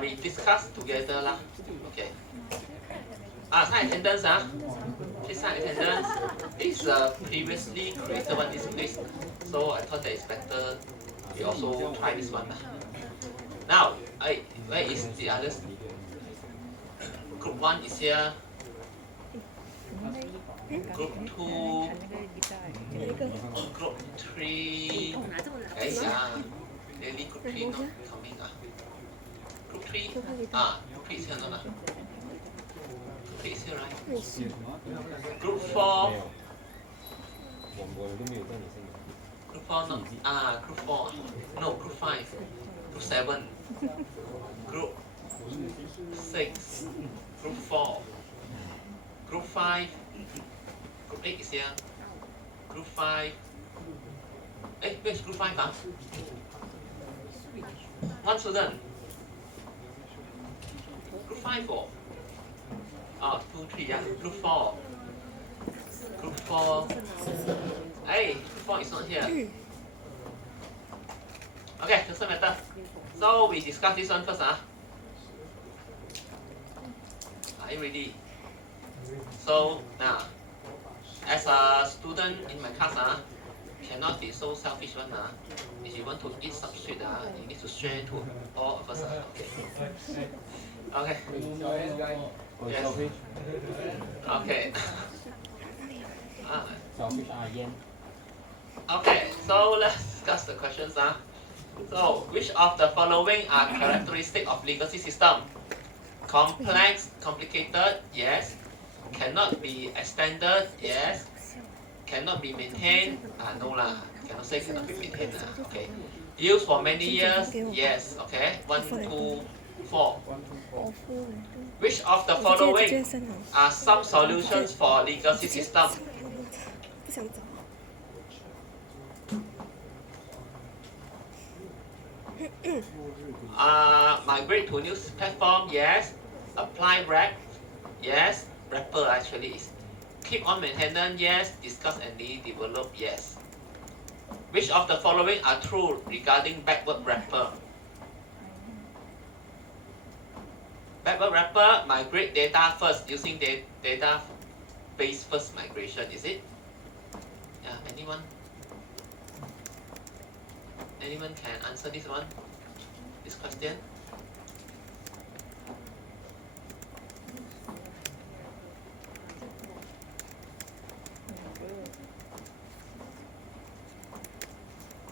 We discuss together lah. Okay. Sign attendance please sign attendance. This is previously created one this place, so I thought that it's better we also try this one lah. Now, where is the others? Group 1 is here. Group 2, Group 3. Daily Group 3 not coming Group 3, Group 3 is here not Group 3 is here, right? Group 4. Group 4 not, Group 4, no, Group 5, Group 7, Group 6, Group 4, Group 5, Group 8 is here, Group 5, where's Group 5 One student. Group 5 or? 2, 3, Group 4. Group 4. Group 4 is not here. Okay, doesn't matter. So we discuss this one first. Are you ready? So now, as a student in my class, cannot be so selfish one. If you want to eat some sweet, you need to share to all of us. Okay. Yes. Okay. Okay, so let's discuss the questions. So, which of the following are characteristic of legacy system? Complex, complicated, yes. Cannot be extended, yes. Cannot be maintained, no lah. Cannot say cannot be maintained. Okay. Used for many years, yes. Okay. 1, 2, 4. Which of the following are some solutions for legacy system? Migrate to new platform, yes. Apply wrap, yes. Wrapper actually is. Keep on maintenance, yes. Discuss and develop, yes. Which of the following are true regarding backward wrapper? Backward wrapper, migrate data first using database first migration, is it? Yeah, anyone? Anyone can answer this one? This question?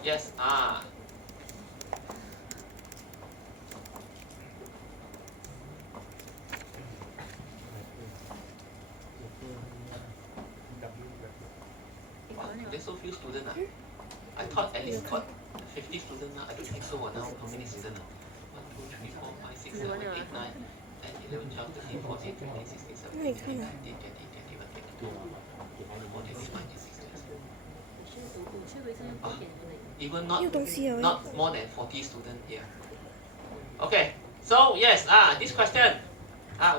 Yes, there's so few students. I thought at least got 50 students. I don't think so. Now, how many students? 1, 2, 3, 4, 5, 6, 7, 8, 9, 10, 11, 12, 13, 14, 15, 16, 17, 18, 19, 20, 21, 22, 24, 25, 26, 27. Even not more than 40 students here. Okay, so yes, this question.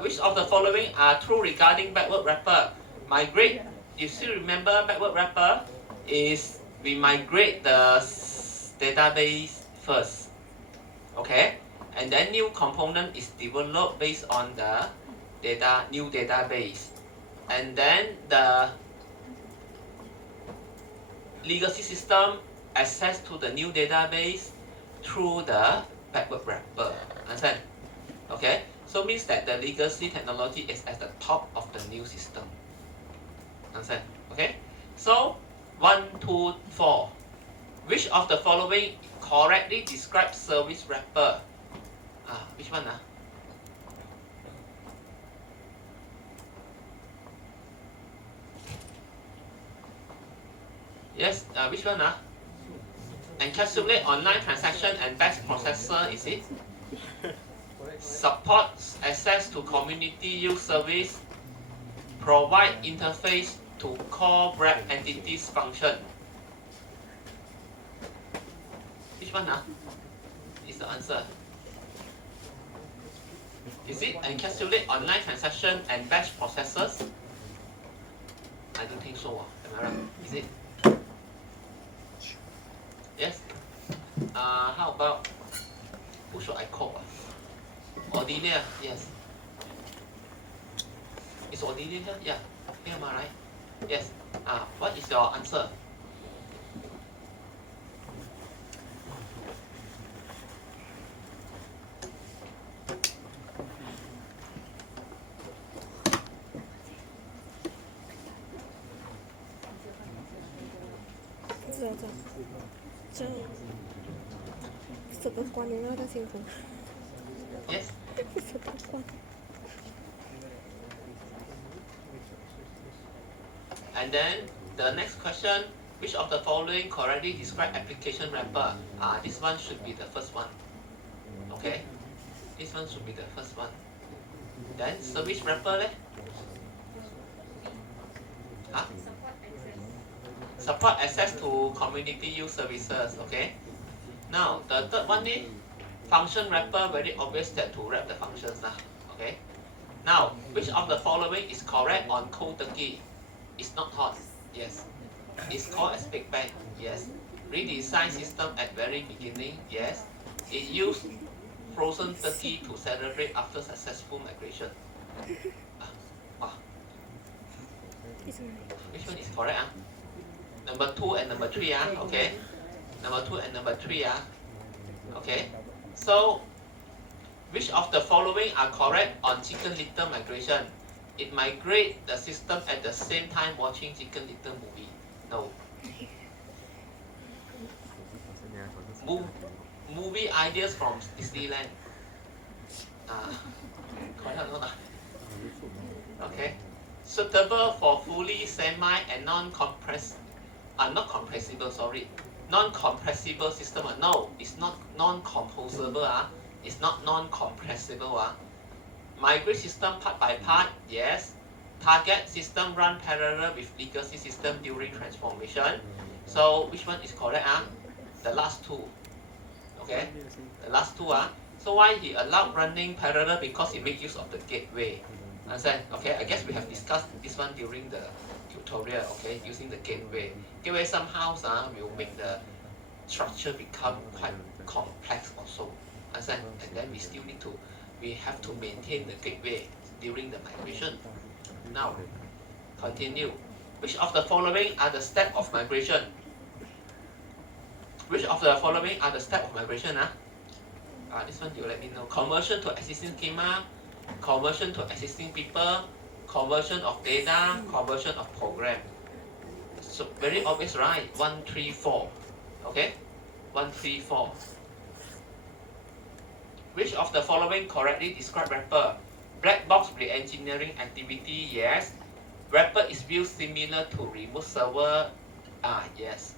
Which of the following are true regarding backward wrapper? Migrate. You still remember backward wrapper is we migrate the database first. Okay, and then new component is developed based on the new database, and then the legacy system access to the new database through the backward wrapper. Understand? Okay, so means that the legacy technology is at the top of the new system. Understand? Okay, so 1, 2, 4. Which of the following correctly describes service wrapper? Which one? Yes, which one? Encapsulate online transaction and batch processor, is it? Supports access to community use service. Provide interface to core wrap entities function. Which one is the answer? Is it encapsulate online transaction and batch processors? I don't think so. Am I right? Is it? Yes. How about Who should I call? Ordelia, yes. Is Ordelia here? Yeah. Here, am I right? Yes. What is your answer? Yes. And then the next question, which of the following correctly describe application wrapper? This one should be the first one. Okay, this one should be the first one. Then service wrapper leh? Huh? Support access to community use services. Okay. Now the third one is function wrapper. Very obvious that to wrap the functions lah. Okay. Now which of the following is correct on cold turkey? It's not hot. Yes. It's called as Big Bang. Yes. Redesign system at very beginning. Yes. It used frozen turkey to celebrate after successful migration. Which one is correct? Number 2 and number 3. Okay. Number 2 and number 3. Okay. So, which of the following are correct on Chicken Little migration? It migrate the system at the same time watching Chicken Little movie. No. Movie ideas from Disneyland. Correct or not? Okay. Suitable for fully semi and not compressible, sorry. Non-compressible system. No, it's not non-composable. It's not non-compressible. Migrate system part by part, yes. Target system run parallel with legacy system during transformation. So which one is correct? The last two. Okay, the last two. So why he allowed running parallel? Because he make use of the gateway. Understand? Okay, I guess we have discussed this one during the tutorial. Okay, using the gateway. Gateway somehow will make the structure become quite complex also. Understand? And then we have to maintain the gateway during the migration. Now, continue. Which of the following are the steps of migration? Which of the following are the steps of migration? This one you let me know. Conversion to existing schema, conversion to existing people, conversion of data, conversion of program. So very obvious, right? 1, 3, 4. Okay? 1, 3, 4. Which of the following correctly describe wrapper? Black box re-engineering activity, yes. Wrapper is viewed similar to remote server, yes.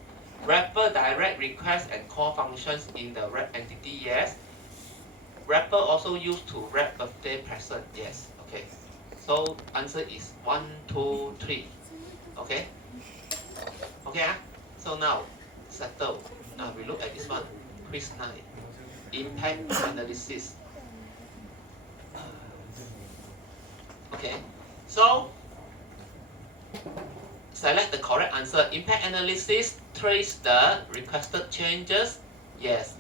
Wrapper direct requests and call functions in the wrap entity, yes. Wrapper also used to wrap birthday present, yes. Okay. So answer is 1, 2, 3. Okay. Okay. So now settle. Now we look at this one. Quiz 9. Impact analysis. Okay. So select the correct answer. Impact analysis trace the requested changes. Yes.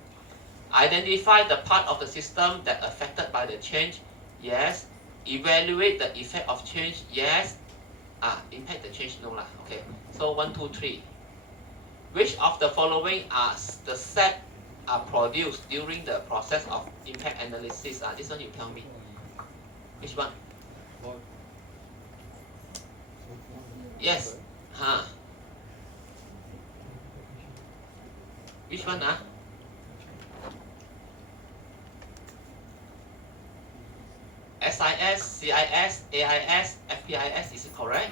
Identify the part of the system that affected by the change. Yes. Evaluate the effect of change. Yes. Impact the change. No lah. Okay. So 1, 2, 3. Which of the following are the set are produced during the process of impact analysis? This one you tell me. Which one? Yes. Which one? SIS, CIS, AIS, FPIS, is it correct?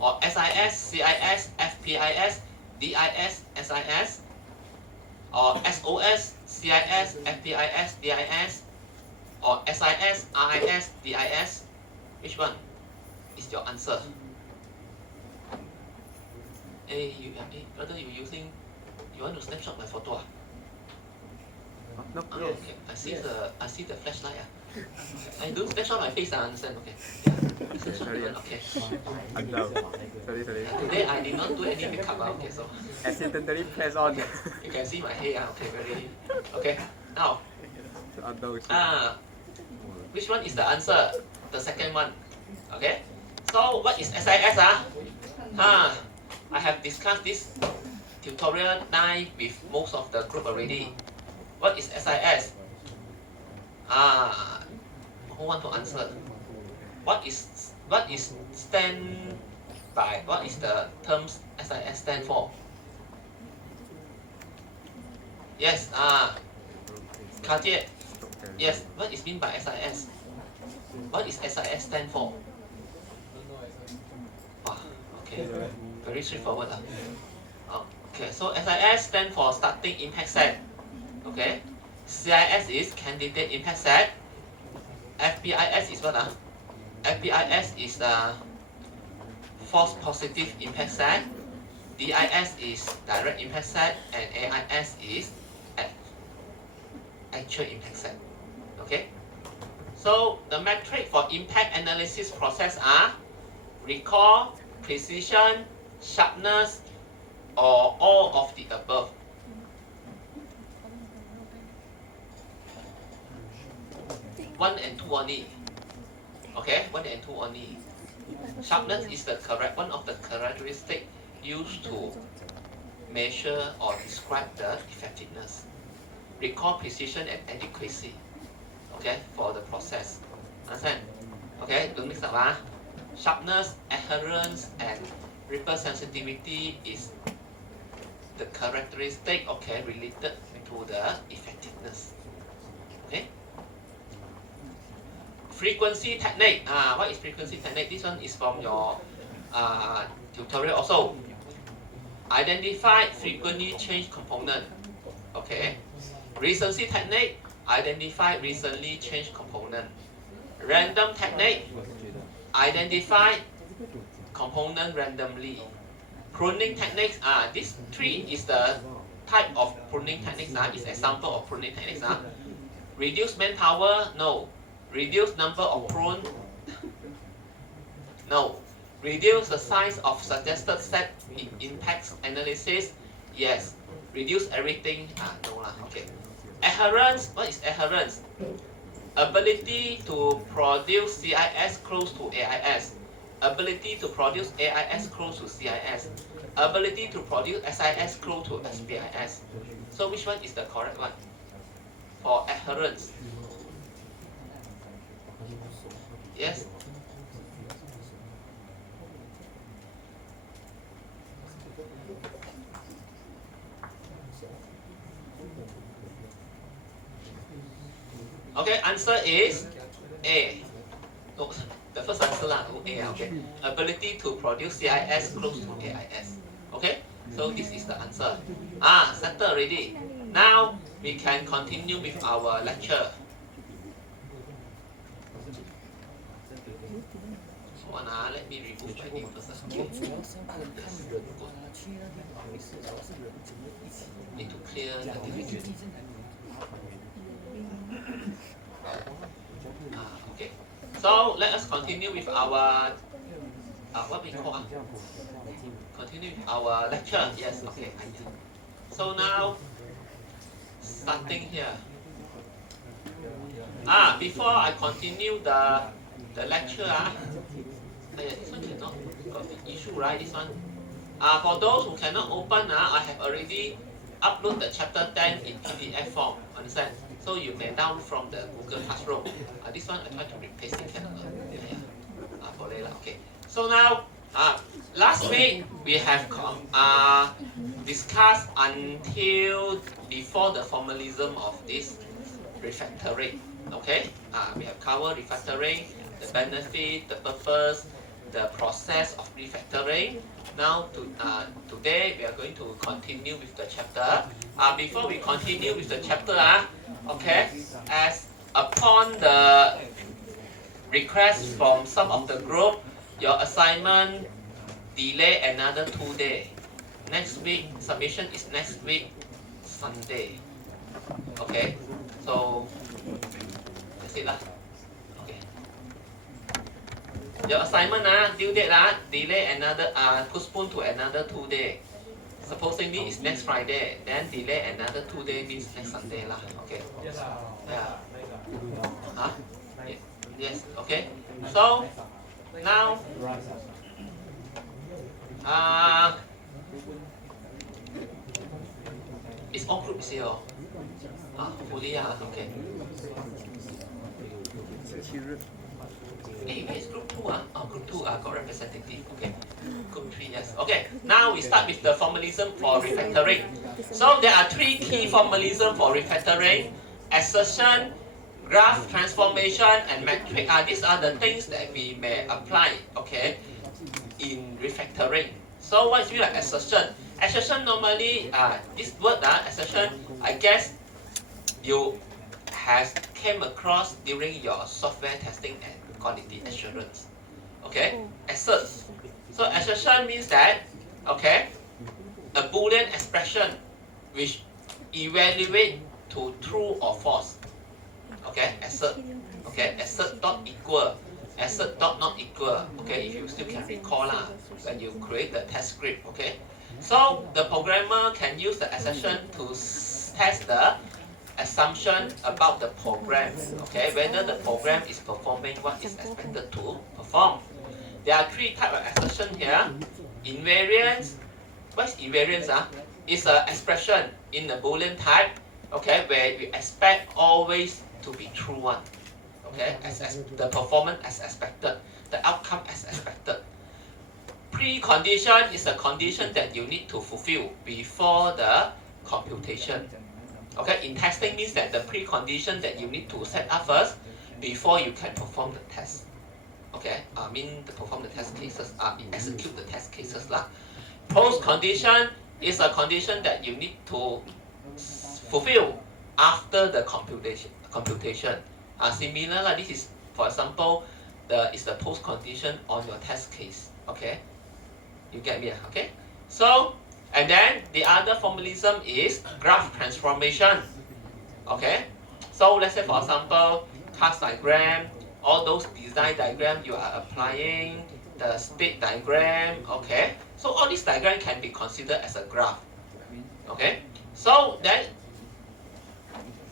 Or SIS, CIS, FPIS, DIS, SIS? Or SOS, CIS, FPIS, DIS? Or SIS, RIS, DIS? Which one is your answer? Hey, brother, you want to snapshot my photo? No, Okay. I see the flashlight. I don't snapshot my face. I understand. Okay. Sorry. Okay. I'm down. Sorry. Today I did not do any makeup. Okay, so Accidentally press on. you can see my hair. Okay, very. Okay. Now, which one is the answer? The second one. Okay. So what is SIS? I have discussed this tutorial 9 with most of the group already. What is SIS? Who want to answer? What is stand by? What is the terms SIS stand for? Yes. Cartier. Yes. What is mean by SIS? What is SIS stand for? Okay. Very straightforward. Okay. So SIS stand for starting impact set. Okay. CIS is candidate impact set. FPIS is what? FPIS is false positive impact set. DIS is direct impact set, and AIS is actual impact set. Okay. So the metric for impact analysis process are recall, precision, sharpness, or all of the above. One and two only. Okay, 1 and 2 only. Sharpness is the correct one of the characteristic used to measure or describe the effectiveness. Recall, precision, and adequacy. Okay, for the process. Understand? Okay, don't mix up. Sharpness, adherence, and ripple sensitivity is the characteristic, okay, related to the effectiveness. Okay. Frequency technique. What is frequency technique? This one is from your tutorial also. Identify frequently changed component. Okay. Recency technique. Identify recently changed component. Random technique. Identify component randomly. Pruning techniques. This three is the type of pruning techniques. Is example of pruning techniques. Reduce manpower. No. Reduce number of prune. No. Reduce the size of suggested set impacts analysis. Yes. Reduce everything. No lah. Okay. Adherence. What is adherence? Ability to produce CIS close to AIS. Ability to produce AIS close to CIS. Ability to produce SIS close to SPIS. So which one is the correct one? For adherence. Yes. Okay, answer is A. No, the first answer lah, no A. Okay. Ability to produce CIS close to AIS. Okay. So this is the answer. Settled already. Now we can continue with our lecture. Let me remove my name first. Okay. Yes. Need to clear the difficult. Okay. So let us continue with our what we call continue with our lecture. Yes. Okay. So now starting here. Before I continue the lecture. This one cannot got the issue, right? This one. For those who cannot open, I have already uploaded the chapter 10 in PDF form. Understand? So you may download from the Google Classroom. This one I try to replace it. Okay. So now, last week we have discussed until before the formalism of this refactoring. Okay. We have covered refactoring, the benefit, the purpose, the process of refactoring. Now, today we are going to continue with the chapter. Before we continue with the chapter, okay, as upon the request from some of the group, your assignment delay another 2 days. Next week submission is next week Sunday. Okay, so that's it lah. Your assignment due date delay another postpone to another 2 days. supposedly it's next Friday, then delay another 2 days means next Sunday lah. Okay. Yeah. Huh? Yes. Okay. So now, it's all groups here. Hopefully, okay. Hey, where's group 2? Group 2 got representative. Okay. Group 3, yes. Okay, now we start with the formalism for refactoring. So there are 3 key formalism for refactoring: assertion, graph transformation, and metric. These are the things that we may apply, okay, in refactoring. So what is mean like assertion? Assertion normally, this word, assertion, I guess you has came across during your software testing and quality assurance. Okay, assert. So assertion means that, okay, a Boolean expression which evaluate to true or false. Okay, assert. Okay, assert dot equal, assert dot not equal. Okay, if you still can recall when you create the test script. Okay, so the programmer can use the assertion to test the assumption about the program, okay, whether the program is performing what is expected to perform. There are 3 types of assertion here. Invariance. What is invariance? It's an expression in the Boolean type, okay, where we expect always to be true one, okay, as the performance as expected, the outcome as expected. Precondition is a condition that you need to fulfill before the computation. Okay, in testing means that the precondition that you need to set up first before you can perform the test. Okay, to perform the test cases, execute the test cases lah. Post condition is a condition that you need to fulfill after the computation. Similar lah. This is, for example, is the post condition on your test case. Okay, you get me? Okay, so. And then the other formalism is graph transformation. Okay, so let's say for example, class diagram, all those design diagram you are applying, the state diagram. Okay, so all these diagram can be considered as a graph. Okay, so then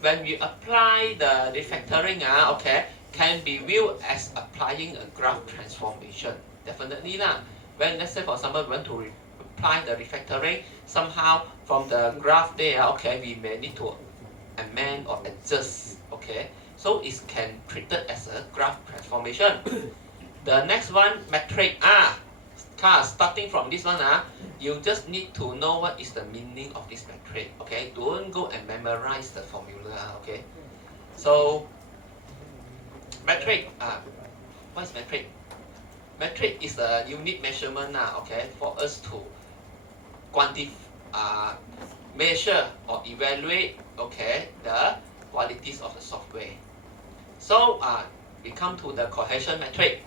when we apply the refactoring, okay, can be viewed as applying a graph transformation. Definitely lah. When let's say for example we want to apply the refactoring, somehow from the graph there, okay, we may need to amend or adjust, okay, so it can treated as a graph transformation. The next one, metric. Starting from this one, you just need to know what is the meaning of this metric. Okay, don't go and memorize the formula. Okay, so metric. What is metric? Metric is a unit measurement, okay, for us to measure or evaluate, okay, the qualities of the software. So we come to the cohesion metric.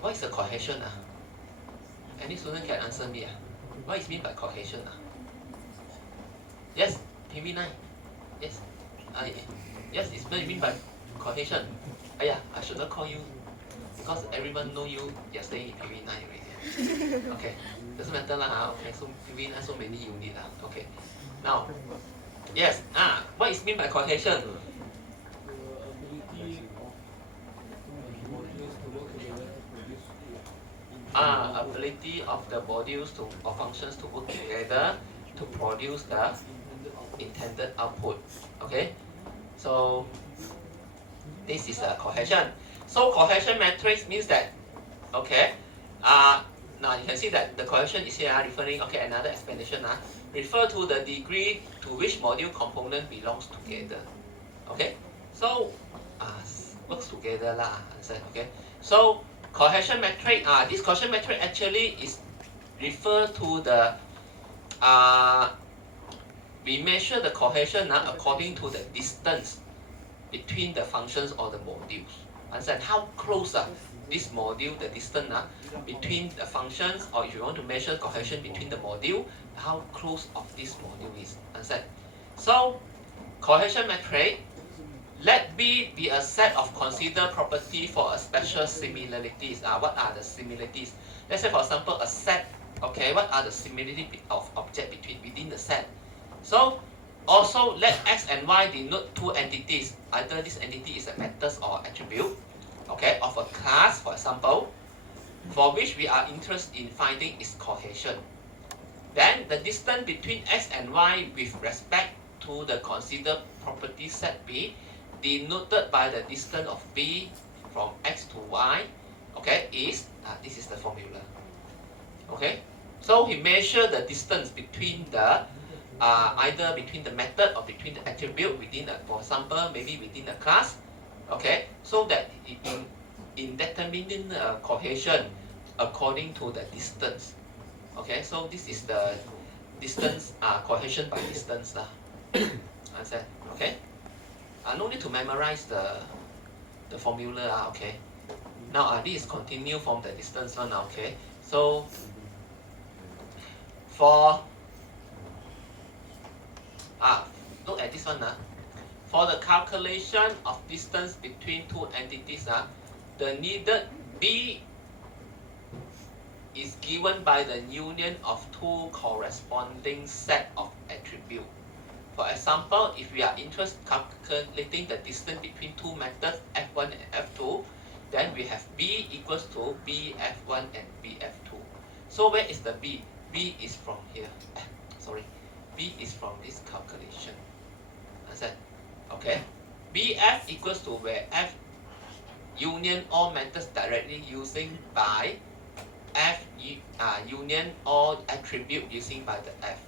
What is the cohesion? Any student can answer me. What is mean by cohesion? Yes, PV9. Yes. Yes, it's what you mean by cohesion. I should not call you because everyone know you're staying in PV9 already. Okay, doesn't matter lah. Okay, so PV9 so many unit Okay, now, yes. What is mean by cohesion? Ability of the modules or functions to work together to produce the intended output. Okay, so this is a cohesion. So cohesion matrix means that, okay, now you can see that the cohesion is here referring, okay, another explanation, refer to the degree to which module component belongs together. Okay, so works together lah, understand? Okay, so cohesion metric, this cohesion metric actually is refer to the we measure the cohesion according to the distance between the functions or the modules. Understand how close this module, the distance between the functions, or if you want to measure cohesion between the module, how close of this module is. Understand? So cohesion metric, let B be a set of considered property for a special similarities. What are the similarities? Let's say for example a set Okay, what are the similarity of object within the set? So also let x and y denote two entities. Either this entity is a method or attribute, okay, of a class, for example, for which we are interested in finding its cohesion. Then the distance between x and y with respect to the considered property set B, denoted by the distance of B from x to y, okay, is this is the formula. Okay, so he measure the distance between the either between the method or between the attribute within a, for example, maybe within a class. Okay, so that in determining cohesion according to the distance. Okay, so this is the distance cohesion by distance lah. Understand? Okay. No need to memorize the formula. Okay. Now this is continue from the distance one. Okay. So for look at this one. For the calculation of distance between two entities, the needed B is given by the union of two corresponding set of attributes. For example, if we are interested in calculating the distance between two methods f1 and f2, then we have B equals to BF1 and BF2. So where is the B? B is from here. Sorry, B is from this calculation. Understand? Okay. BF equals to where F union all methods directly using by F union all attribute using by the F.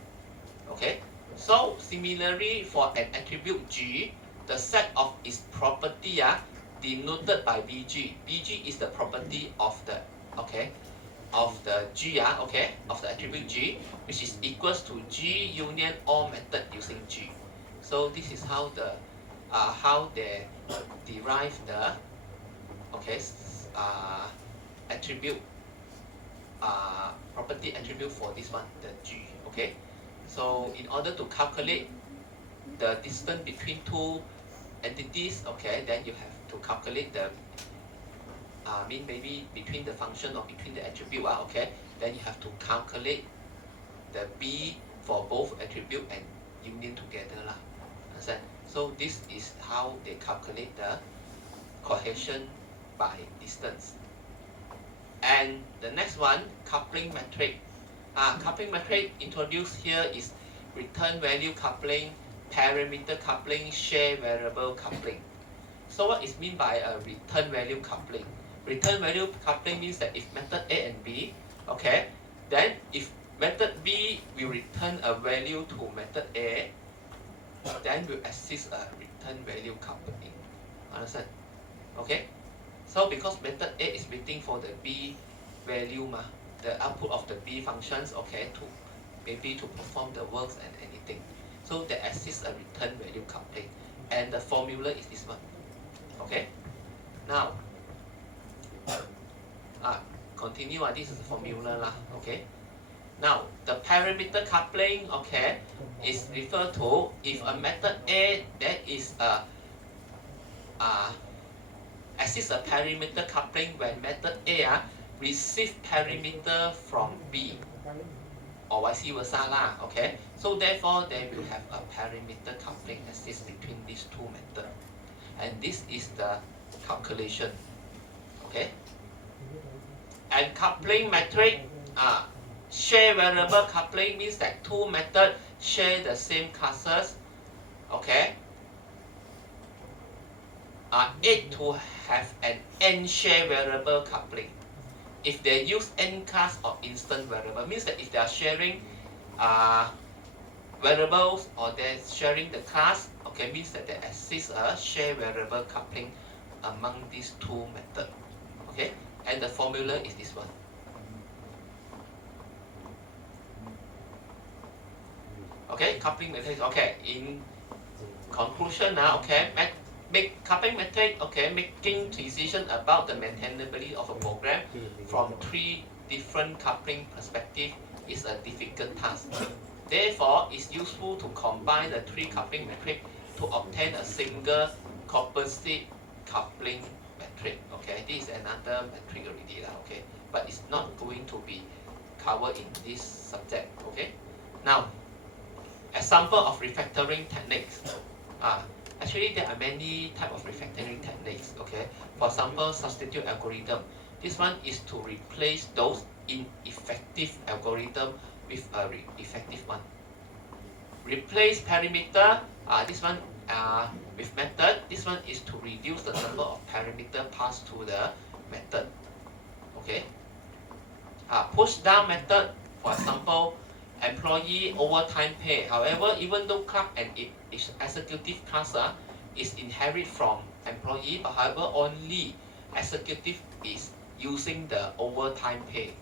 Okay. So similarly for an attribute G, the set of its property denoted by BG. BG is the property of the of the G of the attribute G, which is equals to G union all method using G. So this is how the how they derive the attribute property attribute for this one, the G. Okay. So in order to calculate the distance between two entities, okay, then you have to calculate the maybe between the function or between the attribute, okay, then you have to calculate the B for both attribute and union together lah. Understand? So this is how they calculate the cohesion by distance. And the next one, coupling metric. Coupling metric introduced here is return value coupling, parameter coupling, share variable coupling. So what is meant by a return value coupling? Return value coupling means that if method A and B, okay, then if method B will return a value to method A, then will exist a return value coupling. Understand? Okay? So because method A is waiting for the B value, the output of the B functions, okay, to maybe to perform the works and anything. So there exists a return value coupling, and the formula is this one. Okay. Now, continue. This is the formula lah. Okay. Now the parameter coupling, okay, is referred to if a method A that is exists a parameter coupling when method A receive parameter from B or vice versa lah. Okay. So therefore, they will have a parameter coupling exist between these two methods, and this is the calculation. Okay. And coupling metric, share variable coupling means that two methods share the same classes. Okay. It to have an n share variable coupling. If they use n class or instant variable, means that if they are sharing variables or they're sharing the class, okay, means that there exists a share variable coupling among these two methods. Okay, and the formula is this one. Okay, coupling method. Okay, in conclusion now, okay, make coupling method, okay, making decision about the maintainability of a program from three different coupling perspectives is a difficult task. Therefore, it's useful to combine the three coupling metric to obtain a single composite coupling metric. Okay, this is another metric already, okay, but it's not going to be cover in this subject. Okay. Now, example of refactoring techniques. Actually, there are many type of refactoring techniques. Okay. For example, substitute algorithm. This one is to replace those ineffective algorithm with a effective one. Replace parameter. This one with method. This one is to reduce the number of parameter passed to the method. Okay. Push down method. For example, employee overtime pay. However, even though clerk and executive class is inherit from employee, but however only executive is using the overtime pay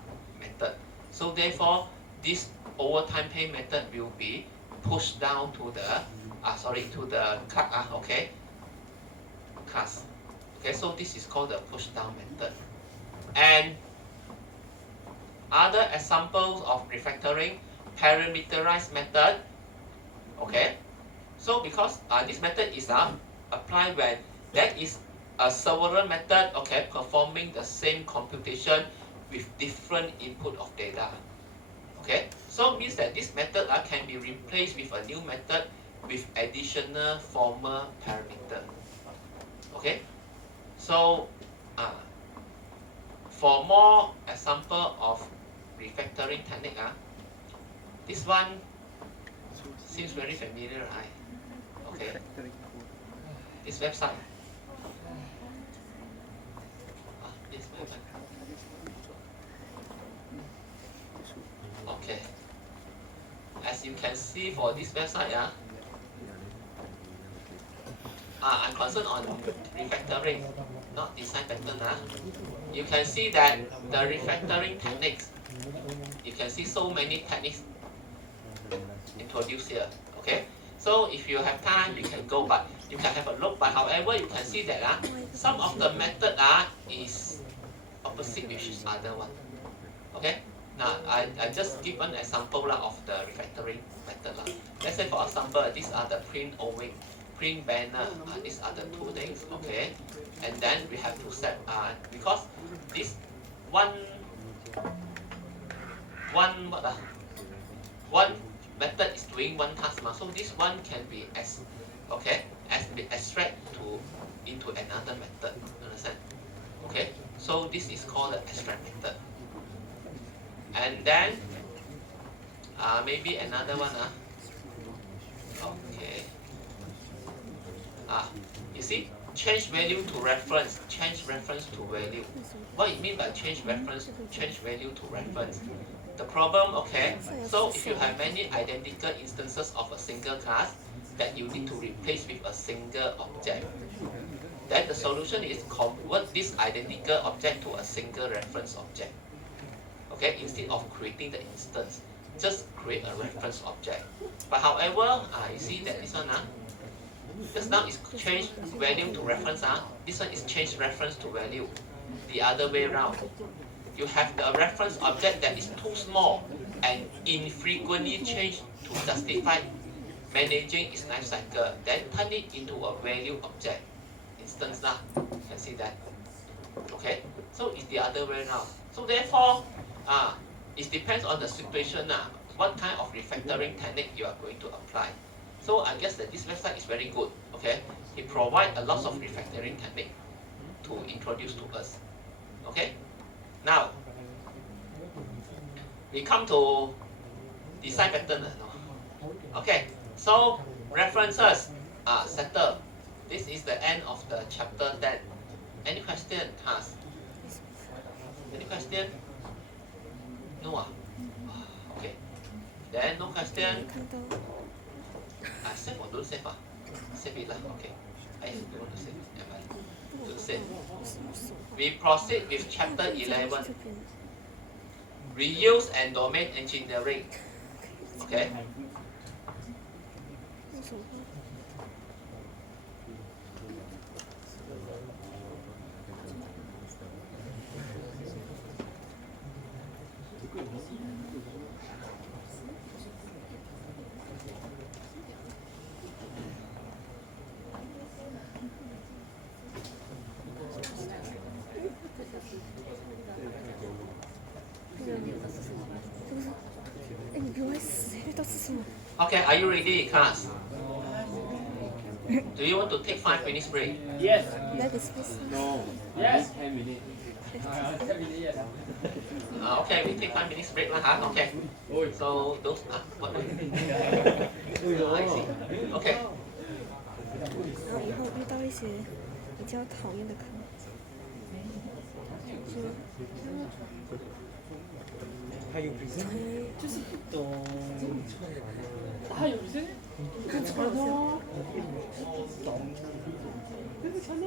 method. So therefore, this overtime pay method will be pushed down to the to the clerk. Okay, class. Okay, so this is called the push down method. And other examples of refactoring, parameterized method. Okay, so because this method is applied when there is a several method, okay, performing the same computation with different input of data. Okay, so means that this method can be replaced with a new method with additional formal parameter. Okay, so for more example of refactoring technique, this one seems very familiar, right? Okay, this website. This website. Okay, as you can see for this website, I'm concerned on refactoring, not design pattern. You can see that the refactoring techniques, you can see so many techniques introduced here. Okay, so if you have time, you can go, but you can have a look. But however, you can see that some of the method is opposite with each other one. Okay, now I just give one example of the refactoring method. Let's say for example, these are the print away, print banner. These are the two things. Okay, and then we have to set because this one method is doing one task, so this one can be extract into another method. Understand? Okay, so this is called the extract method. And then maybe another one. Okay. You see, change value to reference, change reference to value. What it mean by change reference, change value to reference? The problem, okay, so if you have many identical instances of a single class that you need to replace with a single object, then the solution is convert this identical object to a single reference object. Okay, instead of creating the instance, just create a reference object. But however, you see that this one, just now is change value to reference. This one is change reference to value. The other way around. You have the reference object that is too small and infrequently changed to justify managing its life cycle. Then turn it into a value object. Instance you can see that. Okay, so it's the other way around. So therefore, it depends on the situation. What kind of refactoring technique you are going to apply. So I guess that this website is very good. Okay, it provides a lot of refactoring technique to introduce to us. Okay, now we come to design pattern. Okay, so references settled. This is the end of the chapter 10. Any question, class? Any question? No. Okay. Then no question. Save or don't save? Save it. Okay. I don't want to save. Don't save. We proceed with chapter 11. Reuse and domain engineering. Okay. Okay, are you ready, class? Do you want to take 5 minutes break? Yes. That is this. No. Yes. 10 minutes. Okay, we take 5 minutes break lah, huh? Okay. So don't what? I see. Okay. 然后以后遇到一些比较讨厌的课，就还有 present 就是不懂，还有 present 不懂，不懂，真的真的。